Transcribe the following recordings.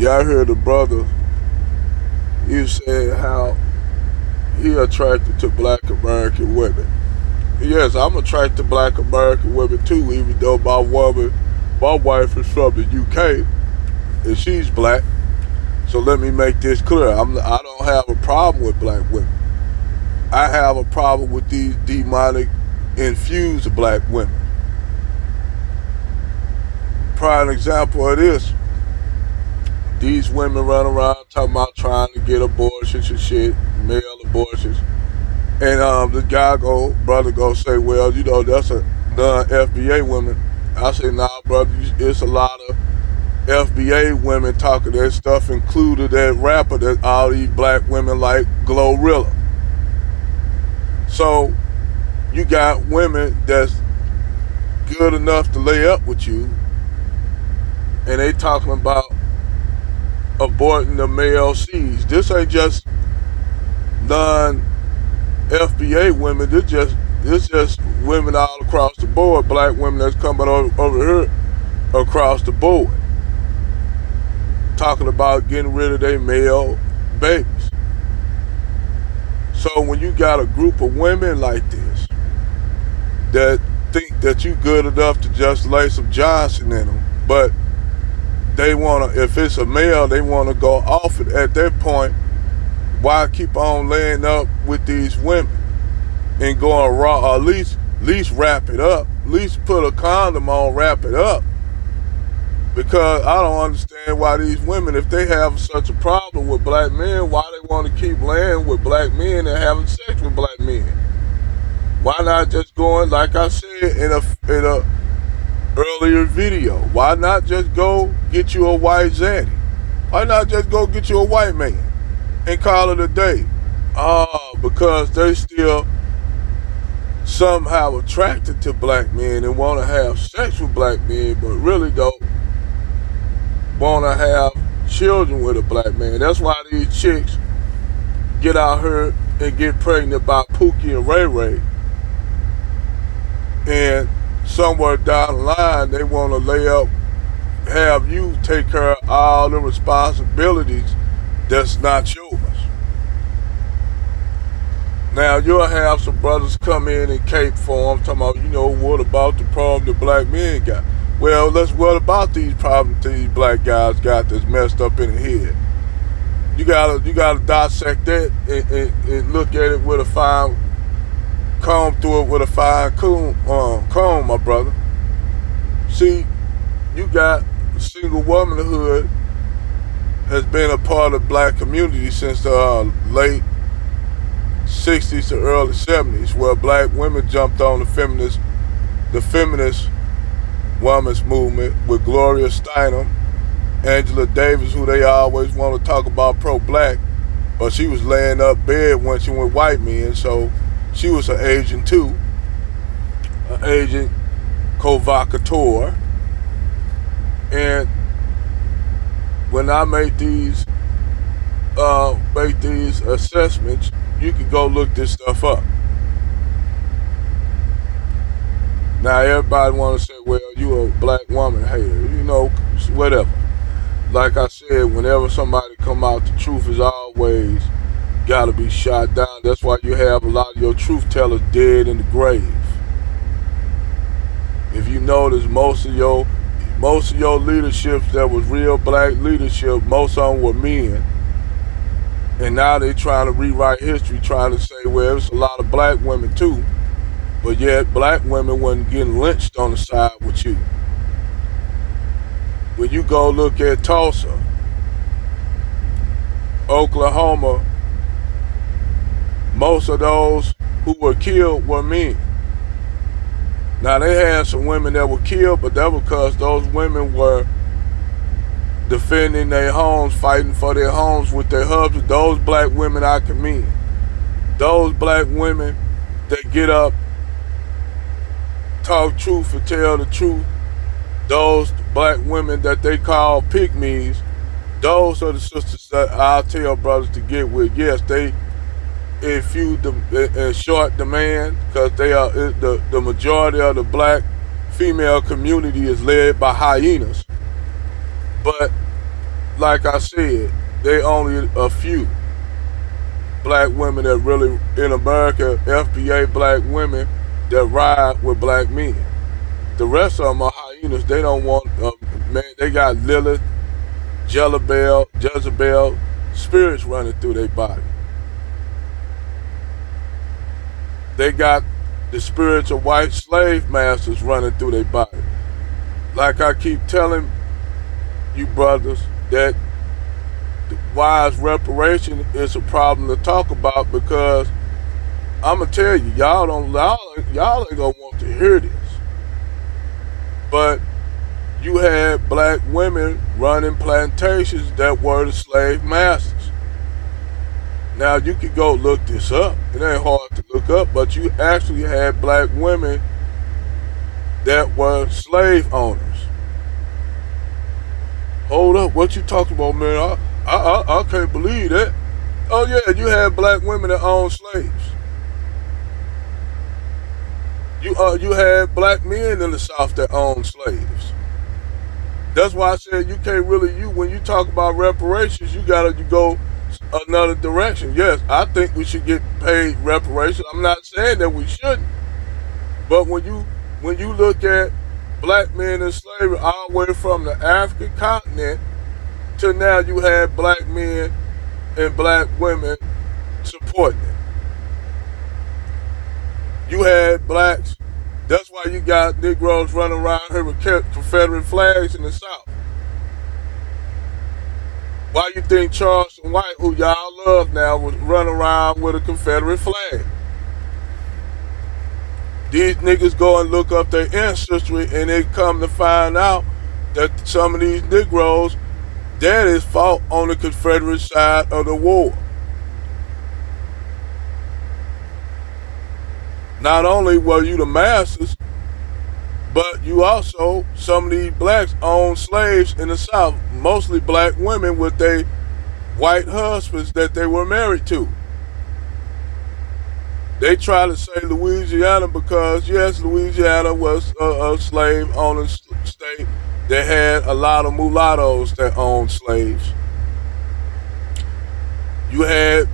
Y'all heard the brother, he said how he attracted to black American women. Yes, I'm attracted to black American women too, even though my wife is from the UK and she's black. So let me make this clear. I don't have a problem with black women. I have a problem with these demonic infused black women. Prime example of this, these women run around talking about trying to get abortions and shit, male abortions. And the brother go say, well, that's a non-FBA woman. I say, nah, brother, it's a lot of FBA women talking that stuff, included that rapper that all these black women like Glorilla. So you got women that's good enough to lay up with you, and they talking about aborting the male seeds. This ain't just non-FBA women. This just women all across the board, black women that's coming over here across the board, talking about getting rid of their male babies. So when you got a group of women like this that think that you good enough to just lay some Johnson in them, but they want to, if it's a male, they want to go off it. At that point, why keep on laying up with these women and going raw, or at least wrap it up, at least put a condom on, wrap it up. Because I don't understand why these women, if they have such a problem with black men, why they want to keep laying with black men and having sex with black men. Why not just going, like I said in a earlier video, why not just go get you a white zaddy? Why not just go get you a white man and call it a day? Because they still somehow attracted to black men and want to have sex with black men, but really don't want to have children with a black man. That's why these chicks get out here and get pregnant by Pookie and Ray Ray, and somewhere down the line they want to lay up, have you take care of all the responsibilities that's not yours. Now you'll have some brothers come in cape form talking about, what about the problem the black men got? Well, what about these problems these black guys got that's messed up in the head? You gotta dissect that and look at it with a fine comb through it with a fine comb, my brother. See, you got single womanhood has been a part of black community since the late 60s to early 70s, where black women jumped on the feminist women's movement with Gloria Steinem, Angela Davis, who they always want to talk about pro-black, but she was laying up bed when she went white men, so she was an agent too, an agent provocateur. And when I make these assessments, you can go look this stuff up. Now everybody want to say, well, you a black woman hater, whatever. Like I said, whenever somebody come out, the truth is always got to be shot down. That's why you have a lot of your truth tellers dead in the grave. If you notice, most of your leaderships that was real black leadership, most of them were men. And now they trying to rewrite history, trying to say, well, there's a lot of black women too, but yet black women wasn't getting lynched on the side with you. When you go look at Tulsa, Oklahoma, most of those who were killed were men. Now they had some women that were killed, but that was because those women were defending their homes, fighting for their homes with their husbands. Those black women I commend. Those black women that get up, talk truth and tell the truth. Those black women that they call pygmies, those are the sisters that I'll tell brothers to get with. Yes, they infuse them in short demand, because they are the majority of the black female community is led by hyenas. But like I said, they only a few black women that really in America, FBA black women that ride with black men. The rest of them are hyenas. They don't want man. They got Lilith, Jezebel spirits running through their body. They got the spirits of white slave masters running through their body. Like I keep telling you brothers, that wise reparation is a problem to talk about, because I'ma tell you, y'all ain't gonna want to hear this. But you had black women running plantations that were the slave masters. Now you could go look this up. It ain't hard to look up, but you actually had black women that were slave owners. Hold up, what you talking about, man? I can't believe that. Oh yeah, you had black women that owned slaves. You had black men in the South that owned slaves. That's why I said you can't really, when you talk about reparations, you gotta go another direction. Yes, I think we should get paid reparations. I'm not saying that we shouldn't. But when you look at black men in slavery all the way from the African continent to now, you have black men and black women supporting it. You had blacks. That's why you got Negroes running around here with Confederate flags in the South. Why you think Charleston White, who y'all love now, was running around with a Confederate flag? These niggas go and look up their ancestry, and they come to find out that some of these Negroes, daddies fought on the Confederate side of the war. Not only were you the masters, but you also, some of these blacks owned slaves in the South, mostly black women with their white husbands that they were married to. They try to say Louisiana because, yes, Louisiana was a slave-owning state that had a lot of mulattoes that owned slaves. You had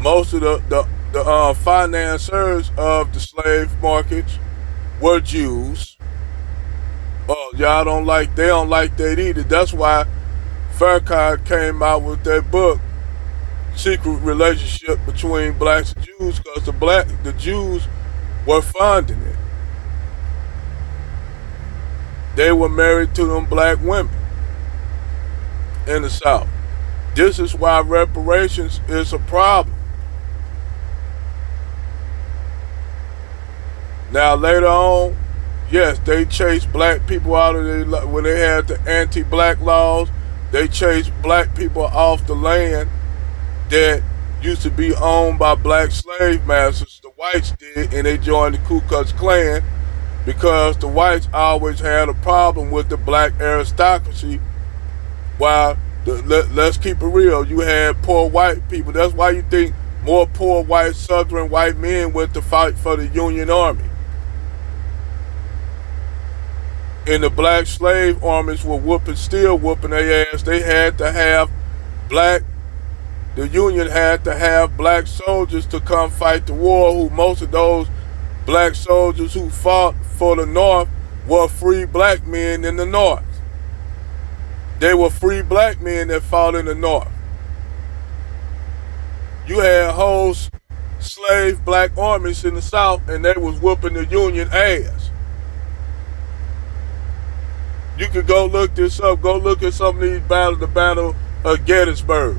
most of the financiers of the slave markets were Jews. Oh, they don't like that either. That's why Farrakhan came out with that book, Secret Relationship Between Blacks and Jews, because the Jews were funding it. They were married to them black women in the South. This is why reparations is a problem. Now later on, yes, they chased black people out of their, when they had the anti-black laws, they chased black people off the land that used to be owned by black slave masters. The whites did, and they joined the Ku Klux Klan because the whites always had a problem with the black aristocracy. While, let's keep it real, you had poor white people. That's why you think more poor white Southern white men went to fight for the Union Army. And the black slave armies were still whooping their ass. They had to have the Union had to have black soldiers to come fight the war, who most of those black soldiers who fought for the North were free black men in the North. They were free black men that fought in the North. You had whole slave black armies in the South, and they was whooping the Union ass. You could go look this up. Go look at some of these battles, the Battle of Gettysburg.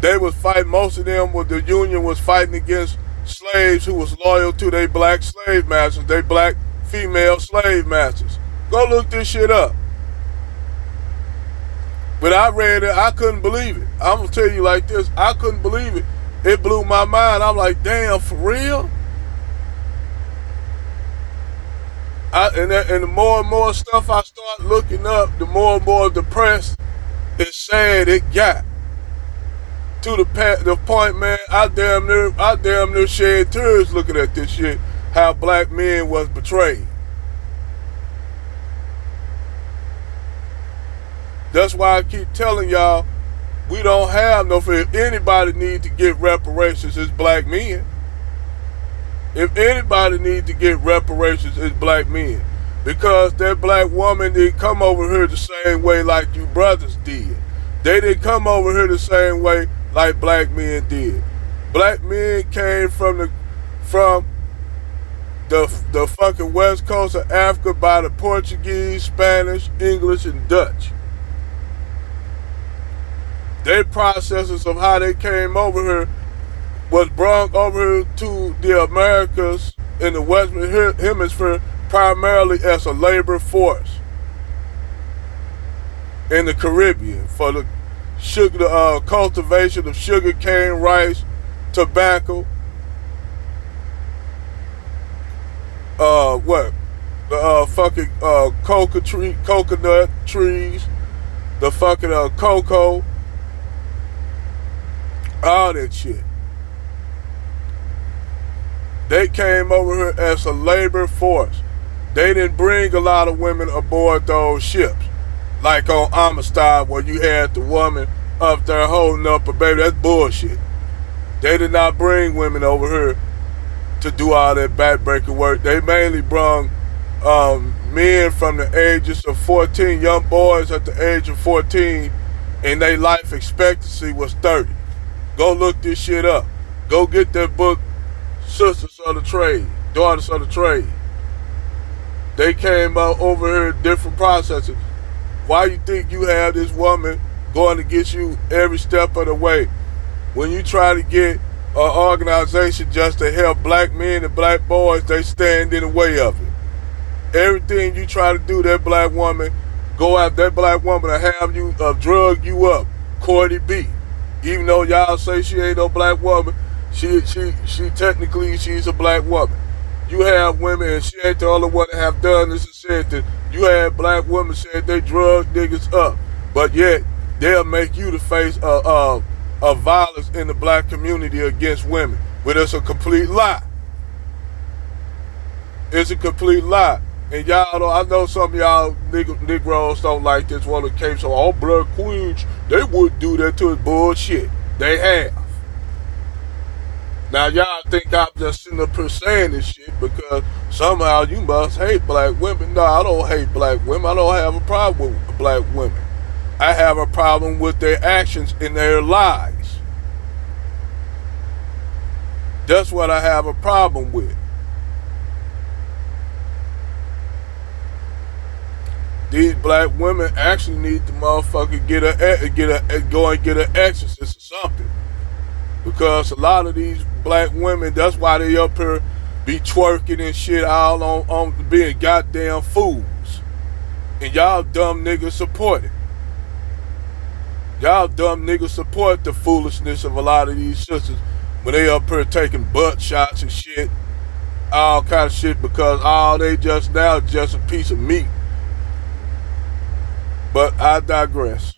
They was fighting, most of them, the Union was fighting against slaves who was loyal to their black slave masters, their black female slave masters. Go look this shit up. But I read it, I couldn't believe it. I'm gonna tell you like this, I couldn't believe it. It blew my mind. I'm like, damn, for real? And the more and more stuff I start looking up, the more and more depressed and sad it got. To the point, man, I damn near shed tears looking at this shit, how black men was betrayed. That's why I keep telling y'all, we don't have no fear. If anybody needs to get reparations, it's black men. If anybody needs to get reparations, it's black men. Because that black woman didn't come over here the same way like you brothers did. They didn't come over here the same way like black men did. Black men came from the fucking west coast of Africa by the Portuguese, Spanish, English, and Dutch. Their processes of how they came over here was brought over here to the Americas in the Western Hemisphere primarily as a labor force in the Caribbean for the sugar, cultivation of sugar cane, rice, tobacco, coconut trees, the fucking cocoa, all that shit. They came over here as a labor force. They didn't bring a lot of women aboard those ships, like on Amistad where you had the woman up there holding up a baby. That's bullshit. They did not bring women over here to do all that backbreaking work. They mainly brought men from the ages of 14, young boys at the age of 14, and their life expectancy was 30. Go look this shit up. Go get that book, Sisters of the Trade, Daughters of the Trade. They came out over here different processes. Why you think you have this woman going to get you every step of the way when you try to get an organization just to help black men and black boys? They stand in the way of it. Everything you try to do, that black woman go after that black woman to have you drug you up. Cardi B, even though y'all say she ain't no black woman, she technically she's a black woman. You have women, and she ain't the only one that have done this and said that. You have black women said they drug niggas up, but yet they'll make you the face of violence in the black community against women. But it's a complete lie. It's a complete lie. And y'all know, I know some of y'all Negroes don't like this one that came so all black queens, they wouldn't do that to us. Bullshit. They have. Now y'all think I'm just sitting up here saying this shit because somehow you must hate black women. No, I don't hate black women. I don't have a problem with black women. I have a problem with their actions in their lives. That's what I have a problem with. These black women actually need to motherfucker go and get an exorcist or something. Because a lot of these black women, that's why they up here be twerking and shit all on being goddamn fools. And y'all dumb niggas support it. Y'all dumb niggas support the foolishness of a lot of these sisters when they up here taking butt shots and shit. All kind of shit because all they just now is just a piece of meat. But I digress.